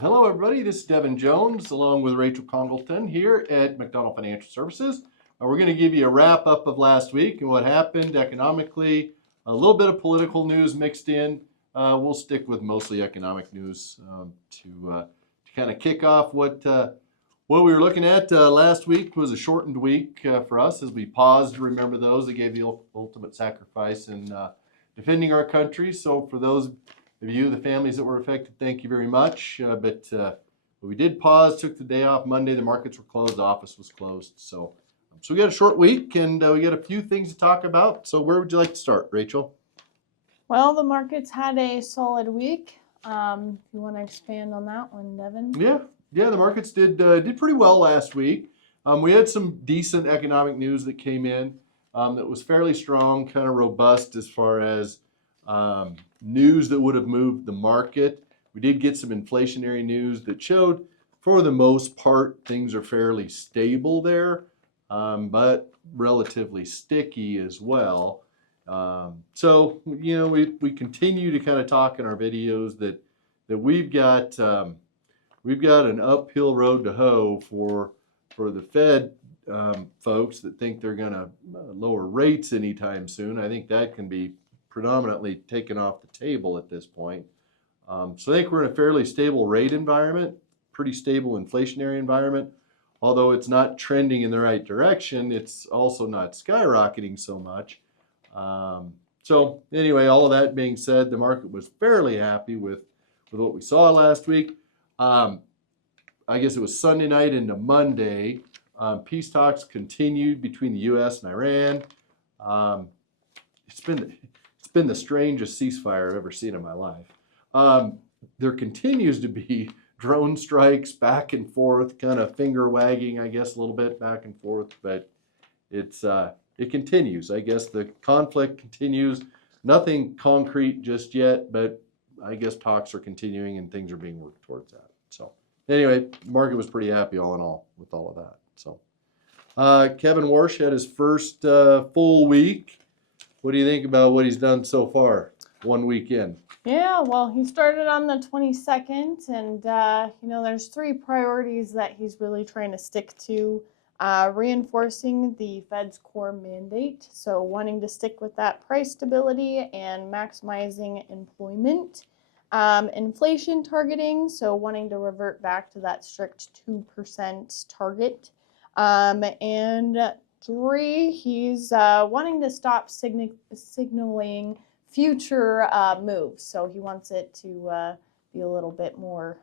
Hello, everybody. This is Devin Jones, along with Rachel Congleton here at McDonald Financial Services. We're going to give you a wrap up of last week and what happened economically, a little bit of political news mixed in. We'll stick with mostly economic news to kind of kick off what we were looking at. Last week was a shortened week for us as we paused to remember those that gave the ultimate sacrifice in defending our country. So for those of you, the families that were affected, thank you very much. But we did pause, took the day off Monday. The markets were closed, the office was closed. So we got a short week and we got a few things to talk about. So where would you like to start, Rachel? Well, the markets had a solid week. If you want to expand on that one, Devin? Yeah, the markets did pretty well last week. We had some decent economic news that came in that was fairly strong, kind of robust as far as news that would have moved the market. We did get some inflationary news that showed, for the most part, things are fairly stable there, but relatively sticky as well. So we continue to kind of talk in our videos that we've got an uphill road to hoe for the Fed folks that think they're going to lower rates anytime soon. I think that can be predominantly taken off the table at this point. So I think we're in a fairly stable rate environment, pretty stable inflationary environment. Although it's not trending in the right direction, it's also not skyrocketing so much. So anyway, all of that being said, the market was fairly happy with what we saw last week. I guess it was Sunday night into Monday. Peace talks continued between the U.S. and Iran. It's been the strangest ceasefire I've ever seen in my life. There continues to be drone strikes back and forth, kind of finger wagging, I guess, a little bit back and forth, but it continues. I guess the conflict continues. Nothing concrete just yet, but I guess talks are continuing and things are being worked towards that. So anyway, the market was pretty happy all in all with all of that. So Kevin Warsh had his first full week. What do you think about what he's done so far, 1 week in? Yeah, well, he started on the 22nd, and there's 3 priorities that he's really trying to stick to. Reinforcing the Fed's core mandate, so wanting to stick with that price stability and maximizing employment. Inflation targeting, so wanting to revert back to that strict 2% target. And 3, he's wanting to stop signaling future moves. So he wants it to be a little bit more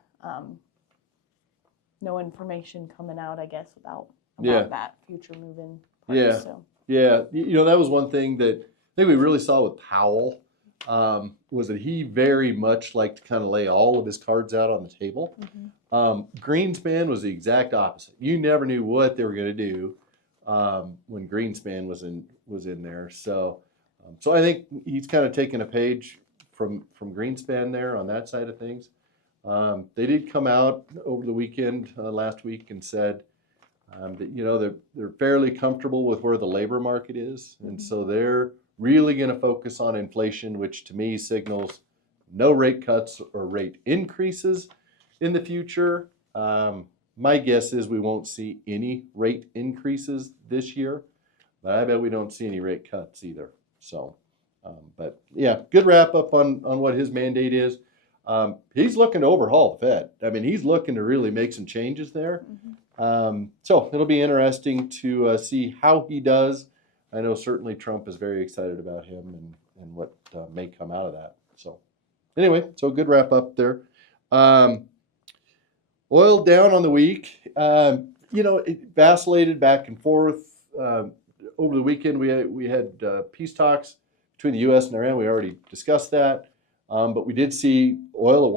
no information coming out, I guess, about that future moving part. Yeah. So. Yeah. That was one thing that I think we really saw with Powell was that he very much liked to kind of lay all of his cards out on the table. Mm-hmm. Greenspan was the exact opposite. You never knew what they were going to do when Greenspan was in there. So I think he's kind of taken a page from Greenspan there on that side of things. They did come out over the weekend last week and said that they're fairly comfortable with where the labor market is, and mm-hmm. so they're really going to focus on inflation, which to me signals no rate cuts or rate increases in the future. My guess is we won't see any rate increases this year, but I bet we don't see any rate cuts either. So, but yeah, good wrap up on what his mandate is. He's looking to overhaul the Fed. I mean, he's looking to really make some changes there. Mm-hmm. So it'll be interesting to see how he does. I know certainly Trump is very excited about him and what may come out of that. So anyway, so good wrap up there. Oil down on the week. It vacillated back and forth. Over the weekend, we had peace talks between the U.S. and Iran. We already discussed that. But we did see oil at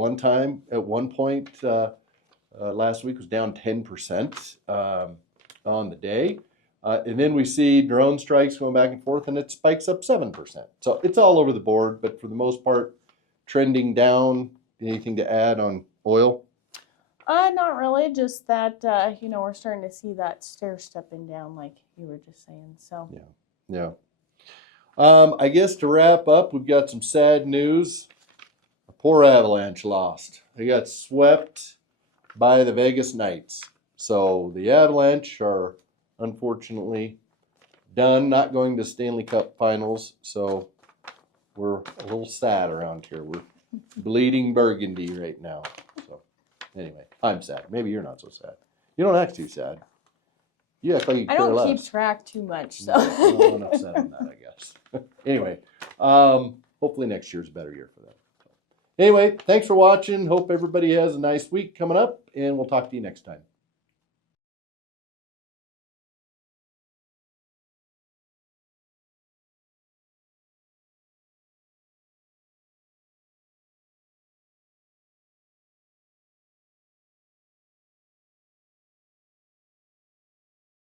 one point last week was down 10% on the day. And then we see drone strikes going back and forth, and it spikes up 7%. So it's all over the board, but for the most part, trending down. Anything to add on oil? Not really, just that, we're starting to see that stair stepping down like you were just saying. So Yeah. I guess to wrap up, we've got some sad news. A poor Avalanche lost. They got swept by the Vegas Knights. So the Avalanche are unfortunately done, not going to Stanley Cup Finals. So we're a little sad around here. We're bleeding burgundy right now. So anyway, I'm sad. Maybe you're not so sad. You don't act too sad. You act like you I care don't less. keep track too much, so. No, enough said on that, I guess. Anyway, hopefully next year's a better year for them. Anyway, thanks for watching. Hope everybody has a nice week coming up, and we'll talk to you next time.